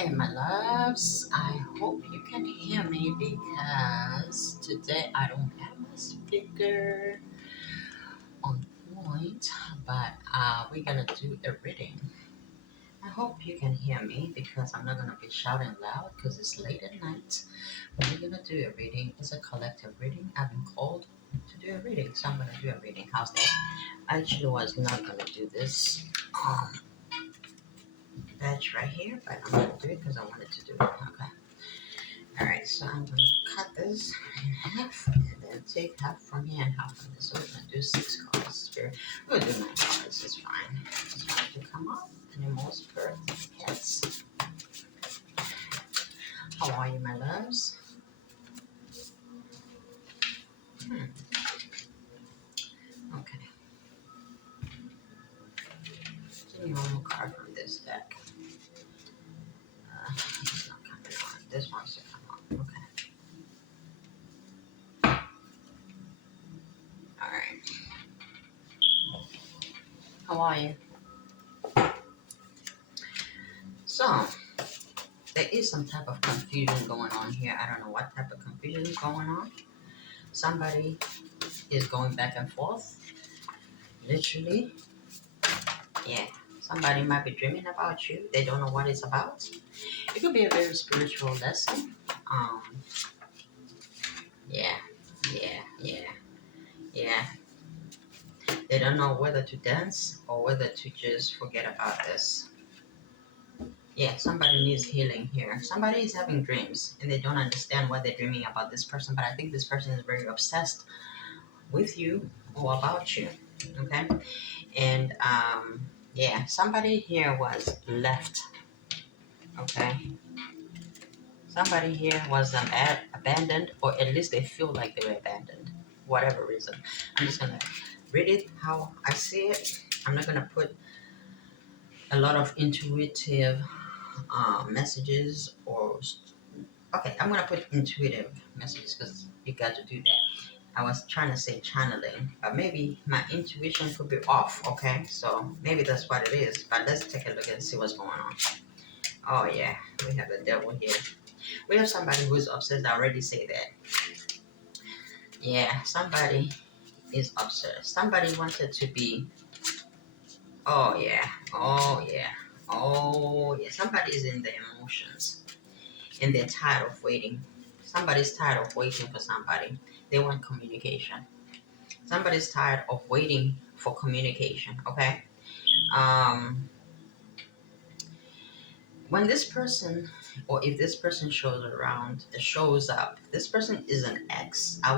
Hey, my loves, I hope you can hear me because today I don't have my speaker on point, but we're gonna do a reading. I hope you can hear me because I'm not gonna be shouting loud because it's late at night. But we're gonna do a reading. It's a collective reading. I've been called to do a reading, so I'm gonna do a reading. How's that? I actually was not gonna do this batch right here, but I'm gonna do it because I wanted to do it. Okay. Alright, so I'm going to cut this in half and then take half from here and half from this. So we're going to do 6 cards. Spirit. We'll do 9 cards, it's fine. Just want to come up. Animal, spirit, pets. How are you, my loves? Hmm. Okay. Give me one more card from this deck. It's not coming on. This wants to come on. Okay. Alright. How are you? So, there is some type of confusion going on here. I don't know what type of confusion is going on. Somebody is going back and forth. Literally, yeah. Somebody might be dreaming about you. They don't know what it's about. It could be a very spiritual lesson. Um, yeah, yeah. Yeah. They don't know whether to dance or whether to just forget about this. Yeah, somebody needs healing here. Somebody is having dreams and they don't understand what they're dreaming about this person, but I think this person is very obsessed with you or about you. Okay? And yeah, somebody here was left. Okay? Somebody here was abandoned, or at least they feel like they were abandoned, whatever reason. I'm just gonna read it how I see it. I'm not gonna put a lot of intuitive messages okay, I'm gonna put intuitive messages because you got to do that. I was trying to say channeling, but maybe my intuition could be off. Okay, so maybe that's what it is. But let's take a look and see what's going on. Oh yeah, we have the devil here. We have somebody who's obsessed. I already say that. Yeah, somebody is obsessed. Somebody wanted to be. Oh yeah. Oh yeah. Oh yeah. Somebody is in the emotions and they're tired of waiting. Somebody's tired of waiting for somebody. They want communication. Somebody's tired of waiting for communication. Okay. Um, when this person, or if this person shows up, this person is an ex. I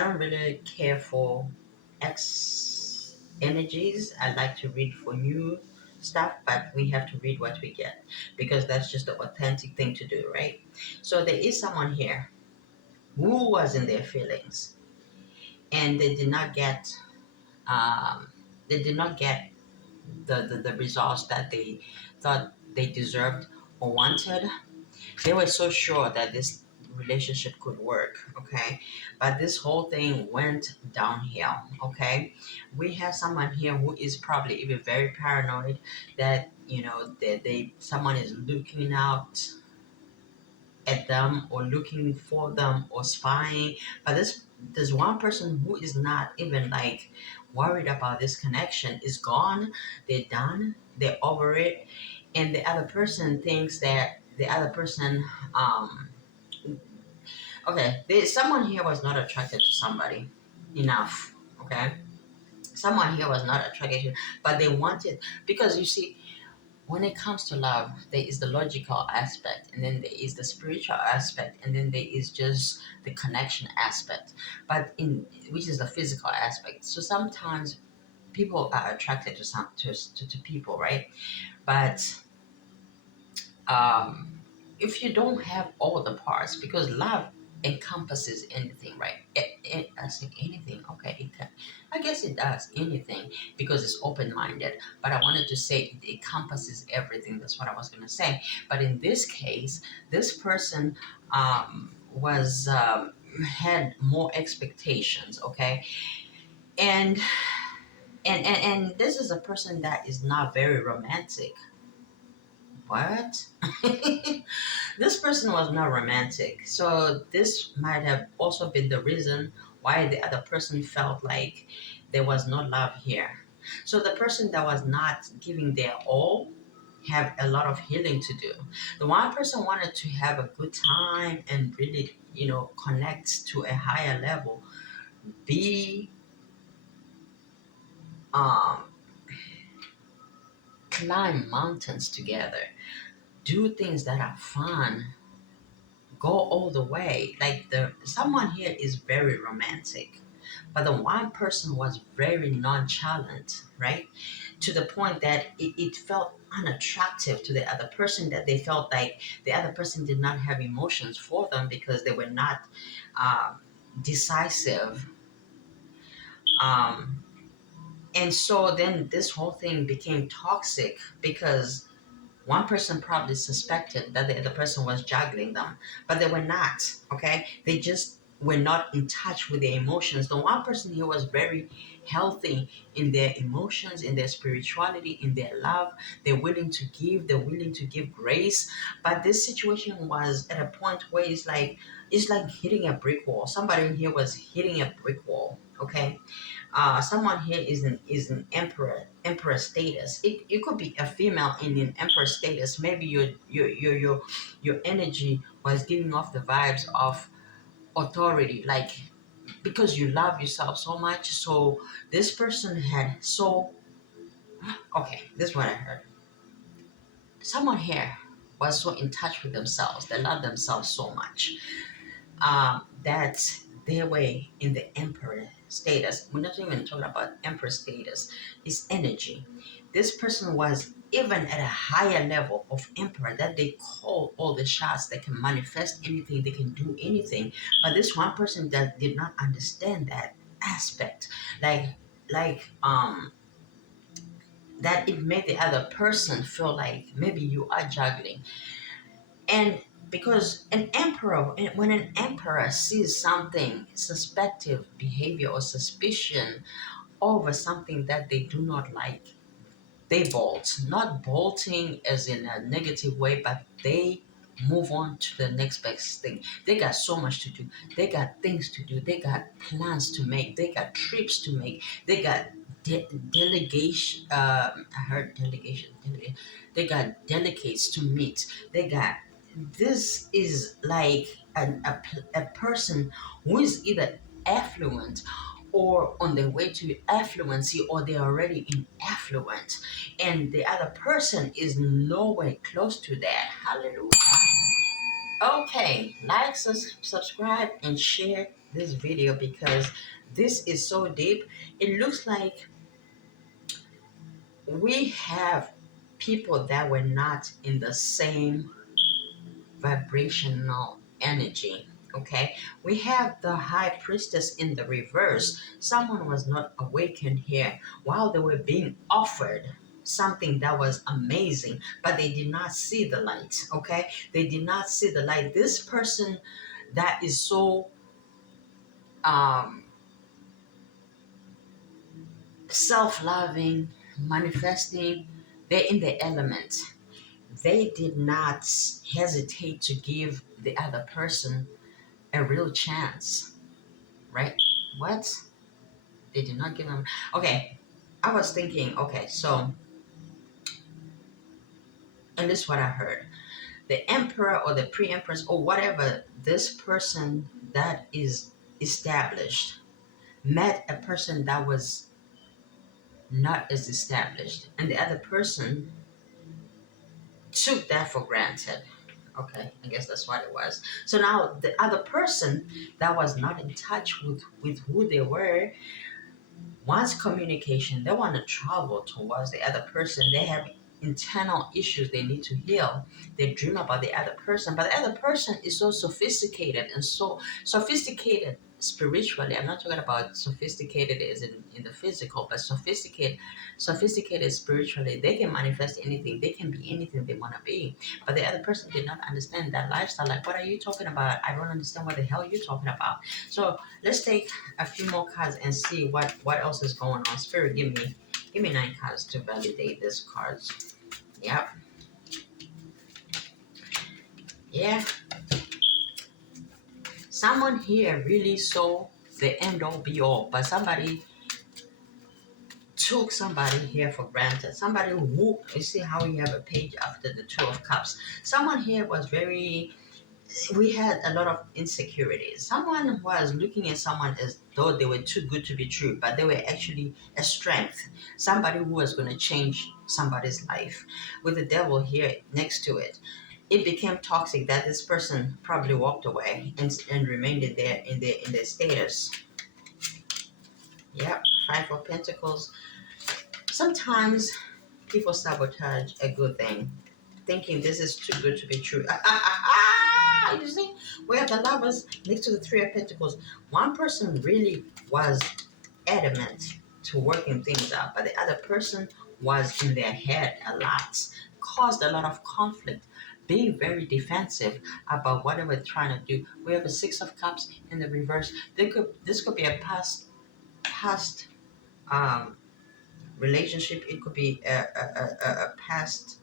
don't really care for X energies. I like to read for new stuff, but we have to read what we get because that's just the authentic thing to do, right? So there is someone here who was in their feelings and um, they did not get the results that they thought they deserved or wanted. They were so sure that this relationship could work, okay, but this whole thing went downhill. Okay, we have someone here who is probably even very paranoid that someone is looking out at them or looking for them or spying, but there's one person who is not even like worried about this connection. Is gone, they're done, they're over it, and the other person thinks that the other person um okay, someone here was not attracted to somebody enough. Okay, someone here was not attracted to, but they wanted, because you see, when it comes to love, there is the logical aspect, and then there is the spiritual aspect, and then there is just the connection aspect, but in which is the physical aspect. So sometimes people are attracted to to people, right? But um, if you don't have all the parts, because love encompasses anything, right? I say anything, okay, I guess it does anything because it's open-minded, but I wanted to say it encompasses everything. That's what I was going to say. But in this case, this person was had more expectations, okay, and and this is a person that is not very romantic. what? This person was not romantic. So this might have also been the reason why the other person felt like there was no love here. So the person that was not giving their all have a lot of healing to do. The one person wanted to have a good time and really, connect to a higher level, be um climb mountains together, do things that are fun, go all the way. Like the someone here is very romantic, but the one person was very nonchalant, right? To the point that it felt unattractive to the other person, that they felt like the other person did not have emotions for them because they were not um, decisive. Um, and so then this whole thing became toxic because one person probably suspected that the other person was juggling them, but they were not. Okay, they just were not in touch with their emotions. The one person here was very healthy in their emotions, in their spirituality, in their love. They're willing to give. They're willing to give grace. But this situation was at a point where it's like hitting a brick wall. Somebody here was hitting a brick wall. Okay, someone here is an emperor status. It could be a female in an emperor status. Maybe your energy was giving off the vibes of authority, like because you love yourself so much. So this person had so okay. This is what I heard. Someone here was so in touch with themselves. They love themselves so much that they were in the emperor status. We're not even talking about emperor status. It's energy. This person was even at a higher level of emperor, that they call all the shots. They can manifest anything. They can do anything. But this one person that did not understand that aspect, like that it made the other person feel like maybe you are juggling. And because when an emperor sees something, suspective behavior or suspicion over something that they do not like, they bolt. Not bolting as in a negative way, but they move on to the next best thing. They got so much to do. They got things to do. They got plans to make. They got trips to make. They got delegation. I heard delegation. They got delegates to meet. They got. This is like a person who is either affluent or on their way to affluency, or they're already in affluent, and the other person is nowhere close to that. Hallelujah. Okay, like, subscribe, and share this video because this is so deep. It looks like we have people that were not in the same vibrational energy. Okay, we have the high priestess in the reverse. Someone was not awakened here while they were being offered something that was amazing, but they did not see the light. Okay, they did not see the light. This person that is so um self-loving, manifesting, they're in the element. They did not hesitate to give the other person a real chance, right? What? They did not give them. Okay, I was thinking, okay, so, and this is what I heard. The emperor or the pre empress or whatever, this person that is established met a person that was not as established, and the other person took that for granted. Okay, I guess that's what it was. So now the other person that was not in touch with who they were wants communication. They want to travel towards the other person. They have internal issues they need to heal. They dream about the other person, but the other person is so sophisticated and so sophisticated spiritually. I'm not talking about sophisticated as in the physical, but sophisticated spiritually. They can manifest anything. They can be anything they want to be. But the other person did not understand that lifestyle. Like, what are you talking about? I don't understand what the hell you're talking about. So let's take a few more cards and see what else is going on. Spirit, give me 9 cards to validate this cards. Yep. Yeah, someone here really saw the end all be all, but somebody took somebody here for granted. Somebody who, you see how we have a page after the Two of Cups. Someone here was very, we had a lot of insecurities. Someone was looking at someone as though they were too good to be true, but they were actually a strength. Somebody who was going to change somebody's life. With the devil here next to it, it became toxic that this person probably walked away and remained in their status. Yep, Five of Pentacles. Sometimes people sabotage a good thing, thinking this is too good to be true. You see, we have the lovers next to the Three of Pentacles. One person really was adamant to working things out, but the other person was in their head a lot, caused a lot of conflict, being very defensive about whatever they're trying to do. We have a Six of Cups in the reverse. This could be a past um, relationship. It could be a past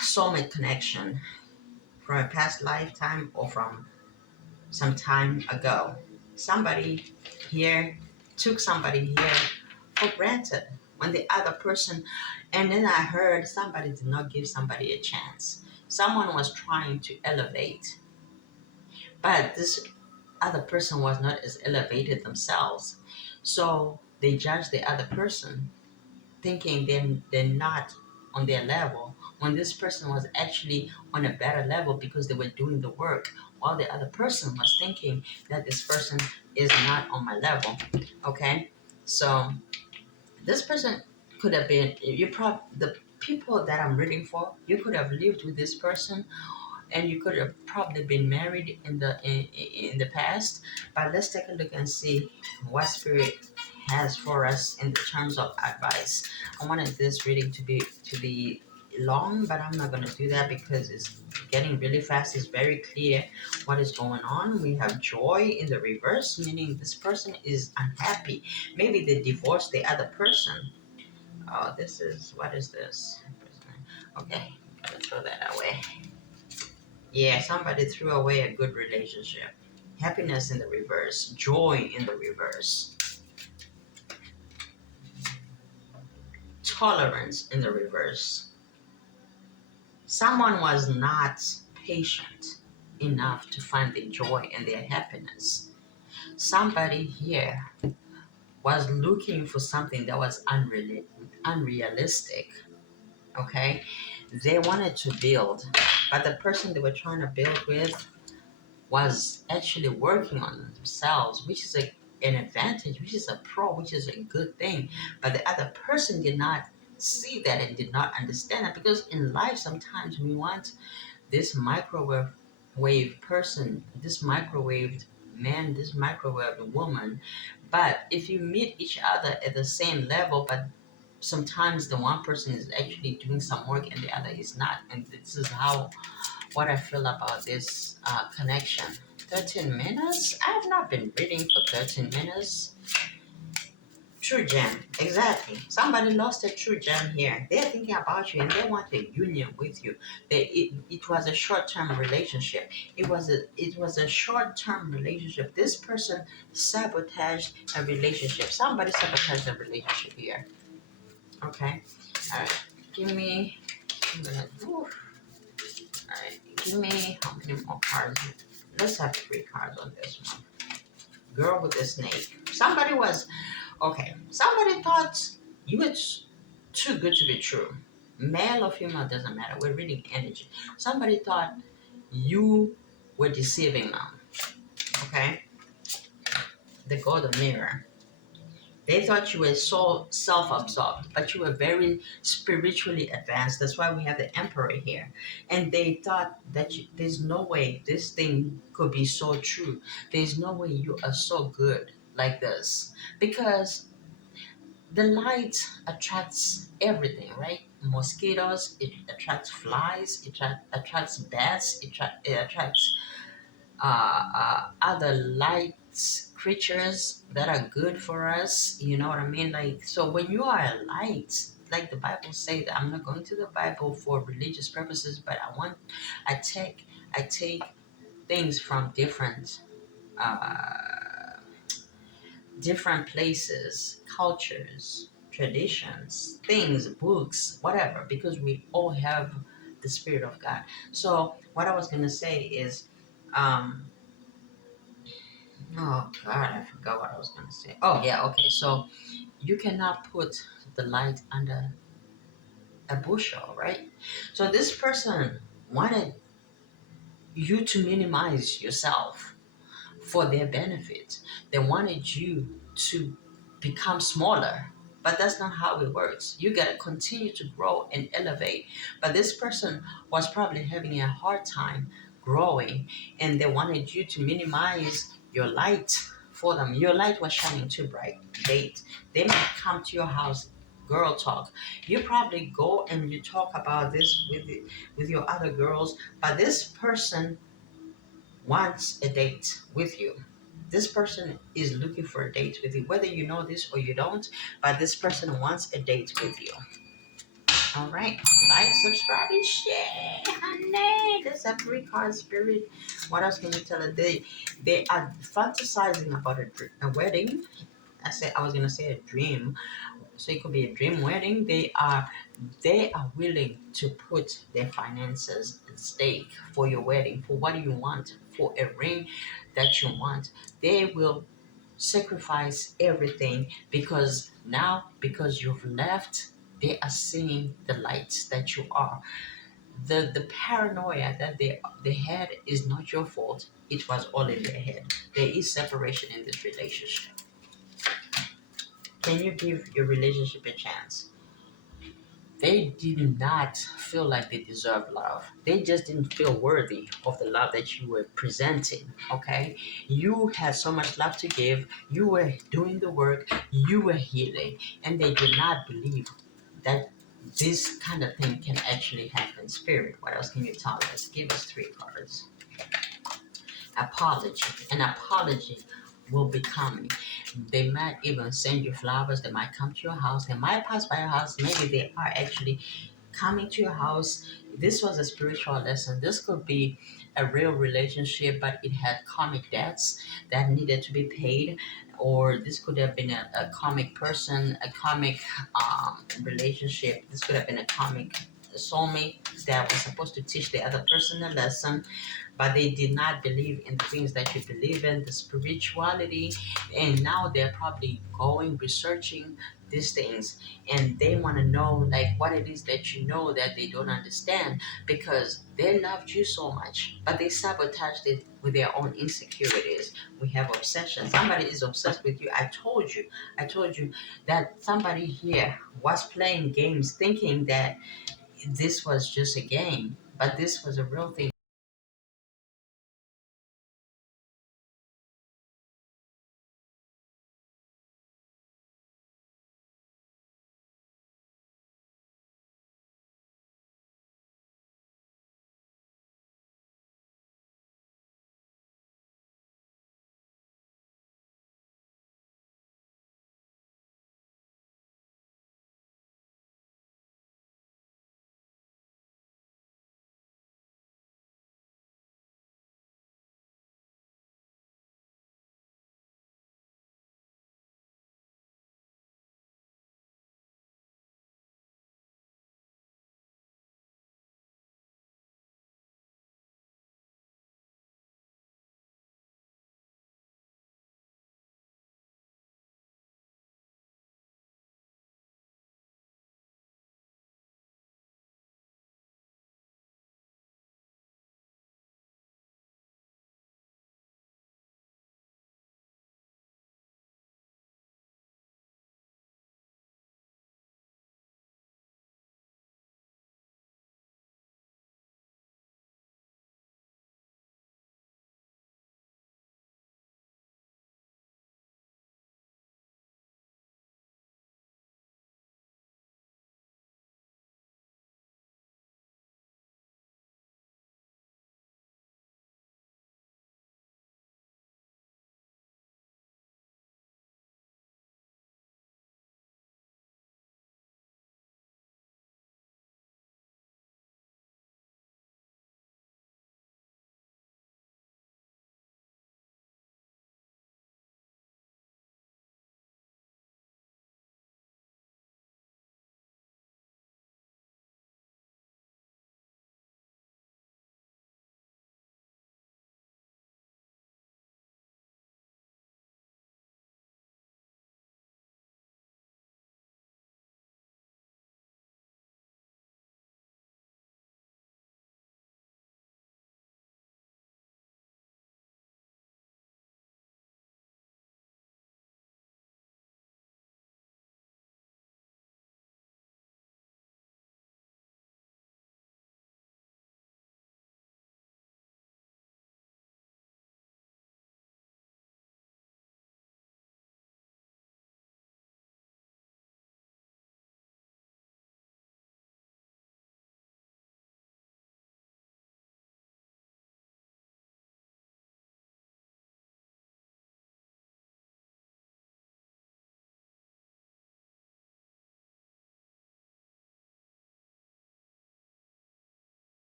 soulmate connection from a past lifetime or from some time ago. Somebody here took somebody here for granted when the other person, and then I heard somebody did not give somebody a chance. Someone was trying to elevate, but this other person was not as elevated themselves. So they judged the other person thinking they're not on their level when this person was actually on a better level because they were doing the work, while the other person was thinking that this person is not on my level. Okay, so this person could have been, the people that I'm rooting for, you could have lived with this person and you could have probably been married in the past. But let's take a look and see what spirit has for us in the terms of advice. I wanted this reading to be long, but I'm not going to do that because it's getting really fast. It's very clear what is going on. We have joy in the reverse, meaning this person is unhappy. Maybe they divorced the other person. Oh, this is, what is this? Okay, I'm gonna throw that away. Yeah, somebody threw away a good relationship. Happiness in the reverse, joy in the reverse, tolerance in the reverse. Someone was not patient enough to find the joy and their happiness. Somebody here was looking for something that was unrealistic. Okay, they wanted to build, but the person they were trying to build with was actually working on themselves, which is an advantage, which is a pro, which is a good thing. But the other person did not see that and did not understand that, because in life sometimes we want this microwave person, this microwaved man, this microwave woman. But if you meet each other at the same level, but sometimes the one person is actually doing some work and the other is not, and this is how what I feel about this connection. 13 minutes? I have not been reading for 13 minutes. True gem, exactly. Somebody lost a true gem here. They're thinking about you and they want a union with you. It was a short-term relationship. It was a short-term relationship. This person sabotaged a relationship. Somebody sabotaged a relationship here. Okay. All right. Give me. I'm gonna. Oof. Alright, give me how many more cards? Let's have 3 cards on this one. Girl with the snake. Somebody thought you were too good to be true. Male or female doesn't matter. We're reading energy. Somebody thought you were deceiving them. Okay? The golden mirror. They thought you were so self-absorbed, but you were very spiritually advanced. That's why we have the emperor here. And they thought that there's no way this thing could be so true. There's no way you are so good like this. Because the light attracts everything, right? Mosquitoes, it attracts flies, it attracts bats, it attracts other light creatures that are good for us. You know what I mean? Like, so when you are a light, like the Bible say that I'm not going to the Bible for religious purposes, but I take things from uh, different places, cultures, traditions, things, books, whatever, because we all have the Spirit of God. So what I was gonna say is, um, oh God, I forgot what I was gonna say. Oh yeah, okay. So you cannot put the light under a bushel, right? So this person wanted you to minimize yourself for their benefit. They wanted you to become smaller. But that's not how it works. You got to continue to grow and elevate. But this person was probably having a hard time growing, and they wanted you to minimize your light for them. Your light was shining too bright. They might come to your house, girl talk. You probably go and you talk about this with your other girls, but this person wants a date with you. This person is looking for a date with you, whether you know this or you don't, but this person wants a date with you. All right, like, subscribe, and share, honey. There's a three-card spirit. What else can you tell her? They are fantasizing about a wedding. I was gonna say a dream, so it could be a dream wedding. They are willing to put their finances at stake for your wedding, for what you want, for a ring that you want. They will sacrifice everything because you've left, they are seeing the lights that you are. The paranoia that they had is not your fault. It was all in their head. There is separation in this relationship. Can you give your relationship a chance? They did not feel like they deserved love. They just didn't feel worthy of the love that you were presenting. Okay? You had so much love to give. You were doing the work. You were healing. And they did not believe that this kind of thing can actually happen. Spirit, what else can you tell us? Give us three cards. Apology. An apology will be coming. They might even send you flowers. They might come to your house. They might pass by your house. Maybe they are actually coming to your house. This was a spiritual lesson. This could be a real relationship, but it had karmic debts that needed to be paid. Or this could have been a karmic person, a karmic relationship. This could have been a karmic soulmate that was supposed to teach the other person a lesson, but they did not believe in the things that you believe in, the spirituality, and now they're probably going researching these things, and they want to know like what it is that you know that they don't understand, because they loved you so much, but they sabotaged it with their own insecurities. We have obsession. Somebody is obsessed with you. I told you that somebody here was playing games thinking that this was just a game, but this was a real thing.